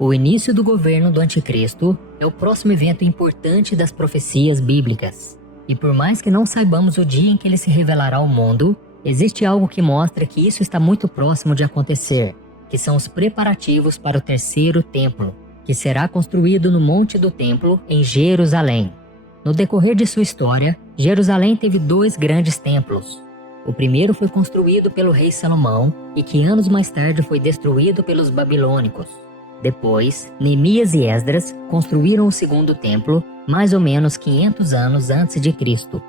O início do governo do Anticristo é o próximo evento importante das profecias bíblicas. E por mais que não saibamos o dia em que ele se revelará ao mundo, existe algo que mostra que isso está muito próximo de acontecer, que são os preparativos para o terceiro templo, que será construído no Monte do Templo, em Jerusalém. No decorrer de sua história, Jerusalém teve 2 grandes templos. O primeiro foi construído pelo rei Salomão e que anos mais tarde foi destruído pelos babilônicos. Depois, Neemias e Esdras construíram o segundo templo, mais ou menos 500 anos antes de Cristo.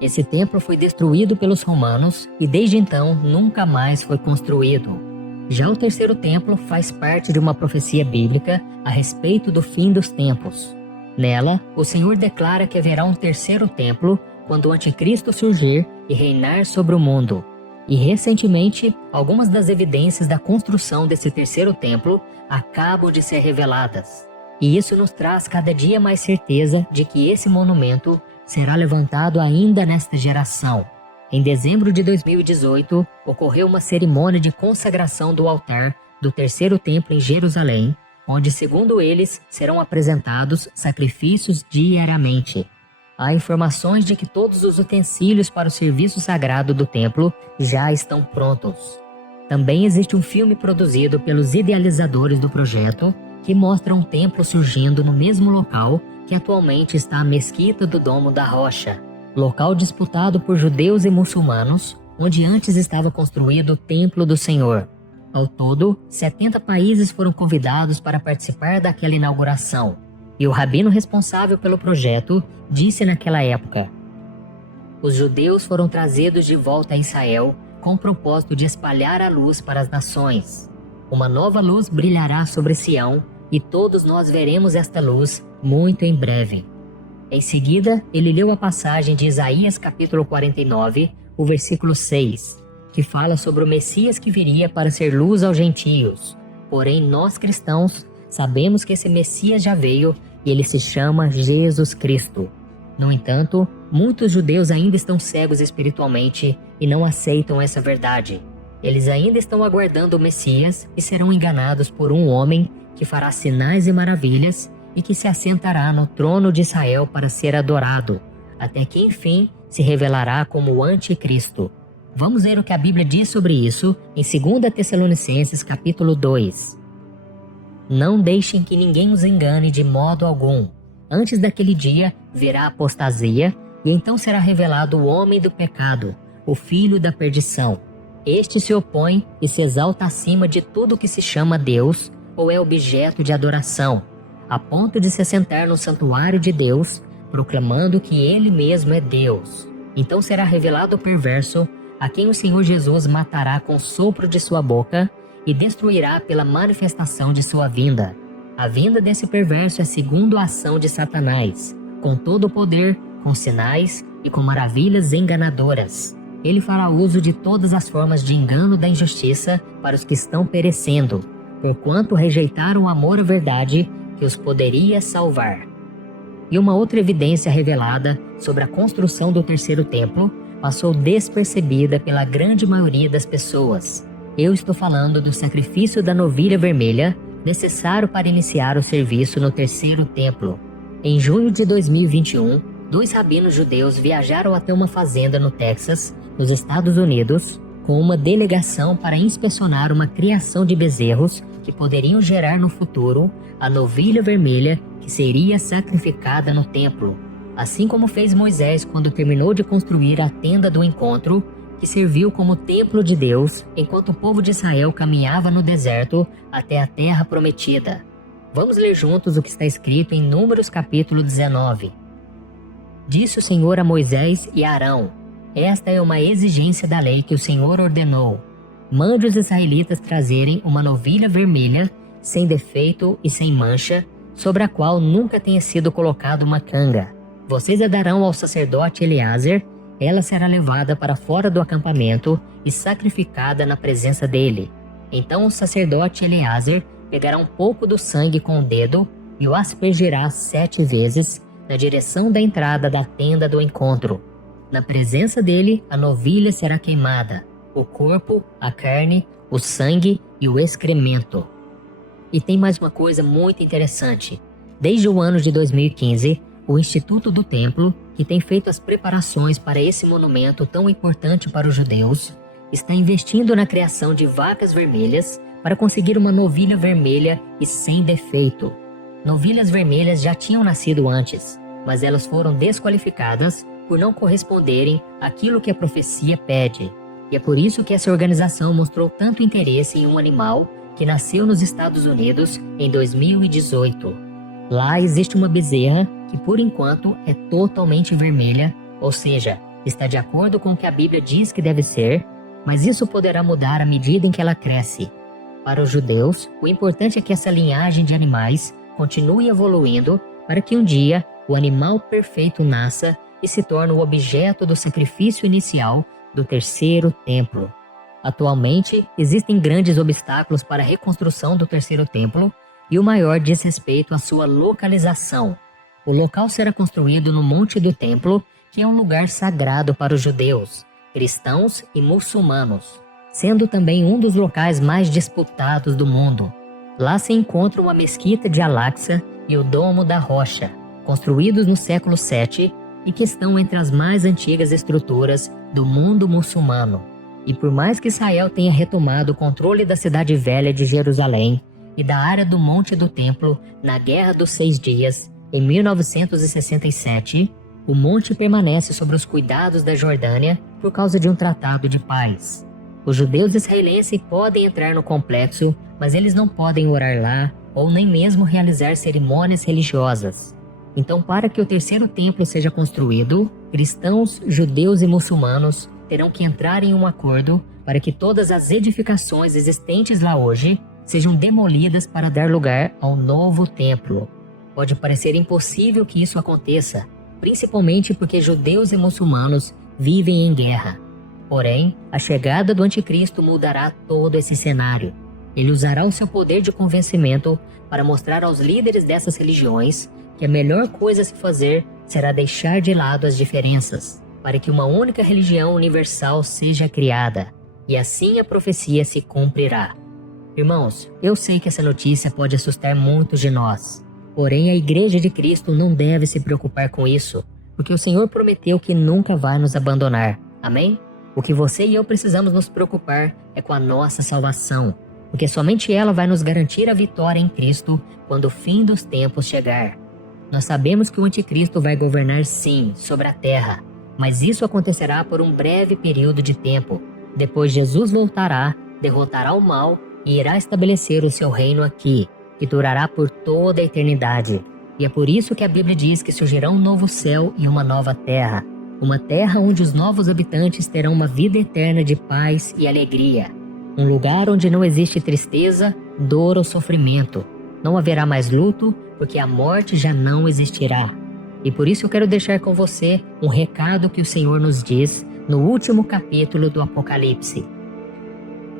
Esse templo foi destruído pelos romanos e desde então nunca mais foi construído. Já o terceiro templo faz parte de uma profecia bíblica a respeito do fim dos tempos. Nela, o Senhor declara que haverá um terceiro templo quando o anticristo surgir e reinar sobre o mundo. E recentemente, algumas das evidências da construção desse terceiro templo acabam de ser reveladas. E isso nos traz cada dia mais certeza de que esse monumento será levantado ainda nesta geração. Em dezembro de 2018, ocorreu uma cerimônia de consagração do altar do terceiro templo em Jerusalém, onde, segundo eles, serão apresentados sacrifícios diariamente. Há informações de que todos os utensílios para o serviço sagrado do templo já estão prontos. Também existe um filme produzido pelos idealizadores do projeto que mostra um templo surgindo no mesmo local que atualmente está a Mesquita do Domo da Rocha, local disputado por judeus e muçulmanos, onde antes estava construído o Templo do Senhor. Ao todo, 70 países foram convidados para participar daquela inauguração. E o rabino responsável pelo projeto disse naquela época: os judeus foram trazidos de volta a Israel com o propósito de espalhar a luz para as nações. Uma nova luz brilhará sobre Sião e todos nós veremos esta luz muito em breve. Em seguida, ele leu a passagem de Isaías capítulo 49, o versículo 6, que fala sobre o Messias que viria para ser luz aos gentios. Porém, nós cristãos sabemos que esse Messias já veio e ele se chama Jesus Cristo. No entanto, muitos judeus ainda estão cegos espiritualmente e não aceitam essa verdade. Eles ainda estão aguardando o Messias e serão enganados por um homem que fará sinais e maravilhas e que se assentará no trono de Israel para ser adorado, até que enfim se revelará como o Anticristo. Vamos ver o que a Bíblia diz sobre isso em 2 Tessalonicenses capítulo 2. Não deixem que ninguém os engane de modo algum. Antes daquele dia virá a apostasia, e então será revelado o homem do pecado, o filho da perdição. Este se opõe e se exalta acima de tudo que se chama Deus ou é objeto de adoração, a ponto de se assentar no santuário de Deus, proclamando que ele mesmo é Deus. Então será revelado o perverso, a quem o Senhor Jesus matará com o sopro de sua boca e destruirá pela manifestação de sua vinda. A vinda desse perverso é segundo a ação de Satanás, com todo o poder, com sinais e com maravilhas enganadoras. Ele fará uso de todas as formas de engano da injustiça para os que estão perecendo, porquanto rejeitaram o amor à verdade que os poderia salvar. E uma outra evidência revelada sobre a construção do terceiro templo passou despercebida pela grande maioria das pessoas. Eu estou falando do sacrifício da novilha vermelha, necessário para iniciar o serviço no terceiro templo. Em junho de 2021, 2 rabinos judeus viajaram até uma fazenda no Texas, nos Estados Unidos, com uma delegação para inspecionar uma criação de bezerros que poderiam gerar no futuro a novilha vermelha que seria sacrificada no templo, assim como fez Moisés quando terminou de construir a tenda do encontro, que serviu como templo de Deus enquanto o povo de Israel caminhava no deserto até a terra prometida. Vamos ler juntos o que está escrito em Números capítulo 19. Disse o Senhor a Moisés e a Arão: esta é uma exigência da lei que o Senhor ordenou. Mande os israelitas trazerem uma novilha vermelha, sem defeito e sem mancha, sobre a qual nunca tenha sido colocada uma canga. Vocês a darão ao sacerdote Eleazar. Ela será levada para fora do acampamento e sacrificada na presença dele. Então o sacerdote Eleazar pegará um pouco do sangue com o dedo e o aspergirá 7 vezes na direção da entrada da tenda do encontro. Na presença dele, a novilha será queimada, o corpo, a carne, o sangue e o excremento. E tem mais uma coisa muito interessante. Desde o ano de 2015, o Instituto do Templo, que tem feito as preparações para esse monumento tão importante para os judeus, está investindo na criação de vacas vermelhas para conseguir uma novilha vermelha e sem defeito. Novilhas vermelhas já tinham nascido antes, mas elas foram desqualificadas por não corresponderem àquilo que a profecia pede. E é por isso que essa organização mostrou tanto interesse em um animal que nasceu nos Estados Unidos em 2018. Lá existe uma bezerra que por enquanto é totalmente vermelha, ou seja, está de acordo com o que a Bíblia diz que deve ser, mas isso poderá mudar à medida em que ela cresce. Para os judeus, o importante é que essa linhagem de animais continue evoluindo para que um dia o animal perfeito nasça e se torne o objeto do sacrifício inicial do terceiro templo. Atualmente, existem grandes obstáculos para a reconstrução do terceiro templo e o maior diz respeito à sua localização. O local será construído no Monte do Templo, que é um lugar sagrado para os judeus, cristãos e muçulmanos, sendo também um dos locais mais disputados do mundo. Lá se encontra uma mesquita de Al-Aqsa e o Domo da Rocha, construídos no século VII e que estão entre as mais antigas estruturas do mundo muçulmano. E por mais que Israel tenha retomado o controle da cidade velha de Jerusalém e da área do Monte do Templo na Guerra dos 6 Dias, em 1967, o monte permanece sob os cuidados da Jordânia por causa de um tratado de paz. Os judeus israelenses podem entrar no complexo, mas eles não podem orar lá ou nem mesmo realizar cerimônias religiosas. Então, para que o terceiro templo seja construído, cristãos, judeus e muçulmanos terão que entrar em um acordo para que todas as edificações existentes lá hoje sejam demolidas para dar lugar ao novo templo. Pode parecer impossível que isso aconteça, principalmente porque judeus e muçulmanos vivem em guerra. Porém, a chegada do anticristo mudará todo esse cenário. Ele usará o seu poder de convencimento para mostrar aos líderes dessas religiões que a melhor coisa a se fazer será deixar de lado as diferenças, para que uma única religião universal seja criada, e assim a profecia se cumprirá. Irmãos, eu sei que essa notícia pode assustar muitos de nós, porém a Igreja de Cristo não deve se preocupar com isso, porque o Senhor prometeu que nunca vai nos abandonar, amém? O que você e eu precisamos nos preocupar é com a nossa salvação, porque somente ela vai nos garantir a vitória em Cristo quando o fim dos tempos chegar. Nós sabemos que o anticristo vai governar sim sobre a terra, mas isso acontecerá por um breve período de tempo. Depois Jesus voltará, derrotará o mal e irá estabelecer o seu reino aqui, que durará por toda a eternidade. E é por isso que a Bíblia diz que surgirá um novo céu e uma nova terra. Uma terra onde os novos habitantes terão uma vida eterna de paz e alegria. Um lugar onde não existe tristeza, dor ou sofrimento. Não haverá mais luto, porque a morte já não existirá. E por isso eu quero deixar com você um recado que o Senhor nos diz no último capítulo do Apocalipse.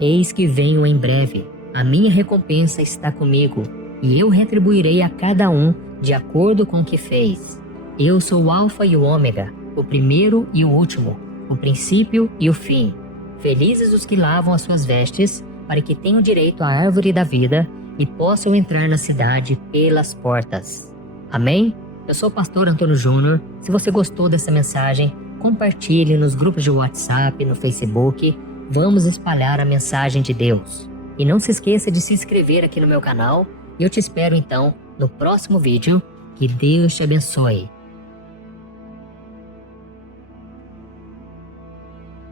Eis que venho em breve, a minha recompensa está comigo, e eu retribuirei a cada um de acordo com o que fez. Eu sou o Alfa e o Ômega, o primeiro e o último, o princípio e o fim. Felizes os que lavam as suas vestes, para que tenham direito à árvore da vida e possam entrar na cidade pelas portas. Amém? Eu sou o pastor Antônio Júnior. Se você gostou dessa mensagem, compartilhe nos grupos de WhatsApp, no Facebook. Vamos espalhar a mensagem de Deus. E não se esqueça de se inscrever aqui no meu canal. E eu te espero então no próximo vídeo. Que Deus te abençoe.